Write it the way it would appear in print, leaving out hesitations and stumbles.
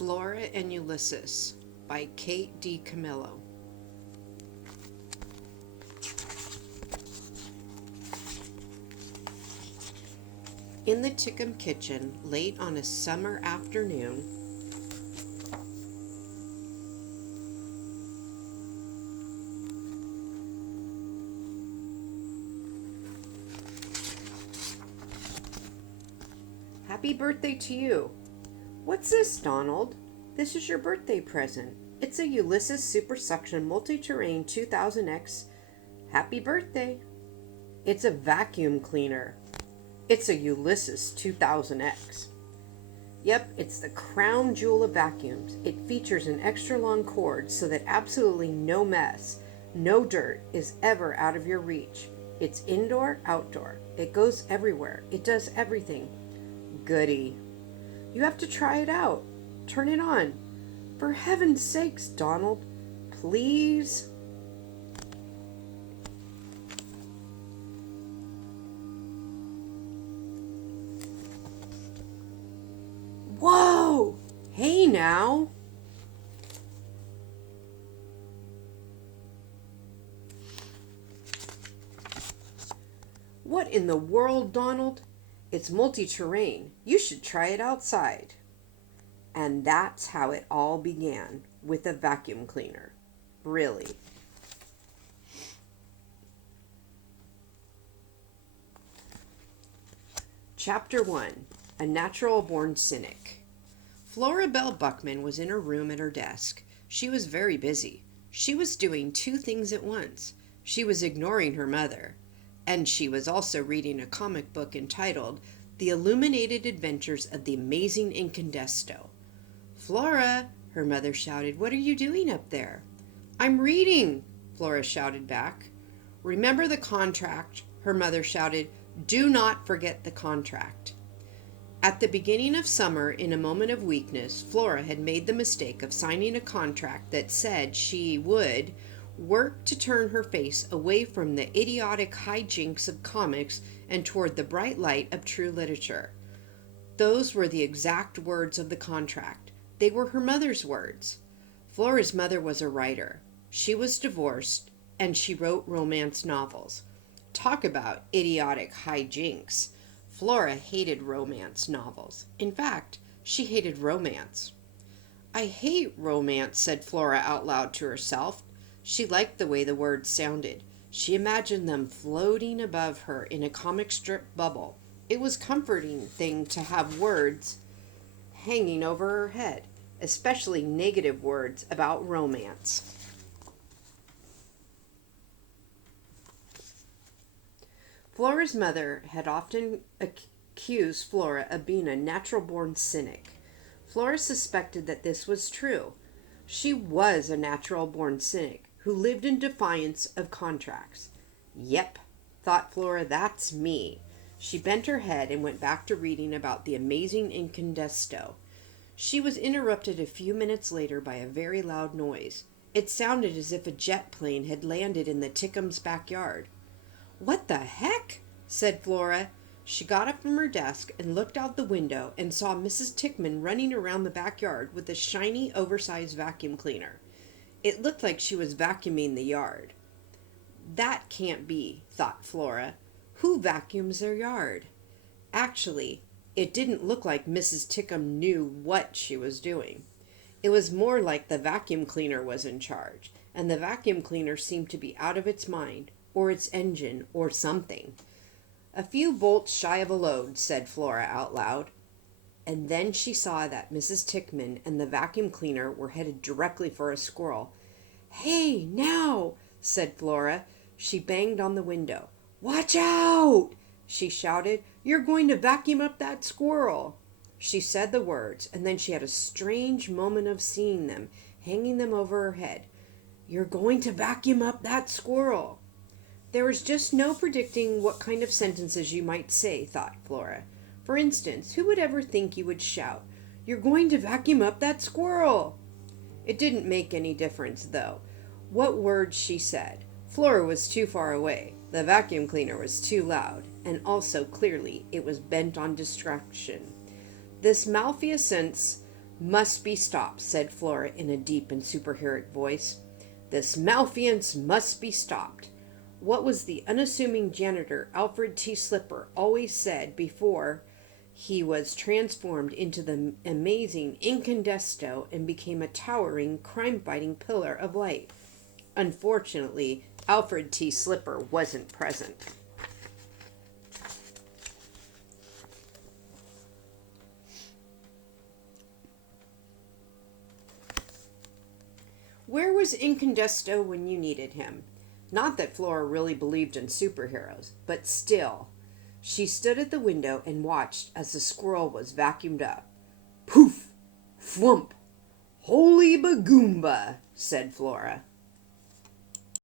Flora and Ulysses by Kate D. Camillo. In the Tickham kitchen, late on a summer afternoon, Happy birthday to you. What's this, Donald? This is your birthday present. It's a Ulysses Super Suction Multi-Terrain 2000X. Happy birthday. It's a vacuum cleaner. It's a Ulysses 2000X. Yep, it's the crown jewel of vacuums. It features an extra long cord so that absolutely no mess, no dirt is ever out of your reach. It's indoor, outdoor. It goes everywhere. It does everything. Goody. You have to try it out. Turn it on. For heaven's sakes, Donald. Please. Whoa! Hey now! What in the world, Donald? It's multi-terrain. You should try it outside. And that's how it all began, with a vacuum cleaner. Really. Chapter 1. A Natural-Born Cynic. Flora Bell Buckman was in her room at her desk. She was very busy. She was doing two things at once. She was ignoring her mother, and she was also reading a comic book entitled The Illuminated Adventures of the Amazing Incandesto. Flora, her mother shouted, what are you doing up there? I'm reading, Flora shouted back. Remember the contract, her mother shouted. Do not forget the contract. At the beginning of summer, in a moment of weakness, Flora had made the mistake of signing a contract that said she would work to turn her face away from the idiotic hijinks of comics and toward the bright light of true literature. Those were the exact words of the contract. They were her mother's words. Flora's mother was a writer. She was divorced, and she wrote romance novels. Talk about idiotic hijinks. Flora hated romance novels. In fact, she hated romance. I hate romance, said Flora out loud to herself. She liked the way the words sounded. She imagined them floating above her in a comic strip bubble. It was a comforting thing to have words hanging over her head, especially negative words about romance. Flora's mother had often accused Flora of being a natural-born cynic. Flora suspected that this was true. She was a natural-born cynic who lived in defiance of contracts. Yep, thought Flora, that's me. She bent her head and went back to reading about the amazing incandesto. She was interrupted a few minutes later by a very loud noise. It sounded as if a jet plane had landed in the Tickham's backyard. What the heck? Said Flora. She got up from her desk and looked out the window and saw Mrs. Tickman running around the backyard with a shiny, oversized vacuum cleaner. It looked like she was vacuuming the yard. That can't be, thought Flora. Who vacuums their yard? Actually, it didn't look like Mrs. Tickham knew what she was doing. It was more like the vacuum cleaner was in charge, and the vacuum cleaner seemed to be out of its mind, or its engine, or something. A few bolts shy of a load, said Flora out loud. And then she saw that Mrs. Tickman and the vacuum cleaner were headed directly for a squirrel. Hey, now, said Flora. She banged on the window. Watch out, she shouted. You're going to vacuum up that squirrel. She said the words, and then she had a strange moment of seeing them, hanging them over her head. You're going to vacuum up that squirrel. There was just no predicting what kind of sentences you might say, thought Flora. For instance, who would ever think you would shout, You're going to vacuum up that squirrel? It didn't make any difference, though, what words she said. Flora was too far away, the vacuum cleaner was too loud, and also, clearly, it was bent on distraction. This malfeasance Must be stopped, said Flora in a deep and superheroic voice. This malfeasance must be stopped. What was the unassuming janitor Alfred T. Slipper always said before he was transformed into the amazing Incandesto and became a towering, crime-fighting pillar of light? Unfortunately, Alfred T. Slipper wasn't present. Where was Incandesto when you needed him? Not that Flora really believed in superheroes, but still. She stood at the window and watched as the squirrel was vacuumed up. Poof! Flump! Holy bagoomba, said Flora.